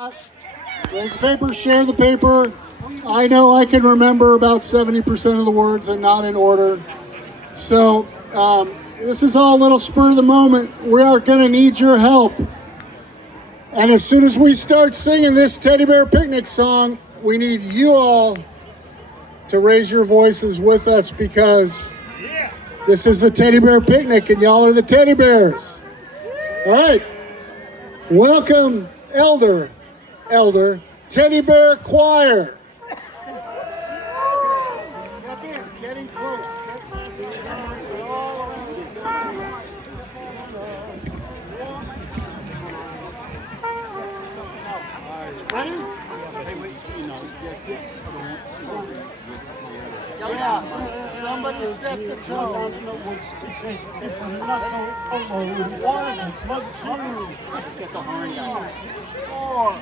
Raise the paper, share the paper. I know I can remember about 70% of the words and not in order. So this is all a little spur of the moment. We are going to need your help. And as soon as we start singing this Teddy Bear Picnic song, we need you all to raise your voices with us because this is the Teddy Bear Picnic and y'all are the teddy bears. All right. Welcome, Elder Teddy Bear Choir. Step in, getting close. Ready? Yeah, somebody set the tone. One, two, let's get the horn down. 4.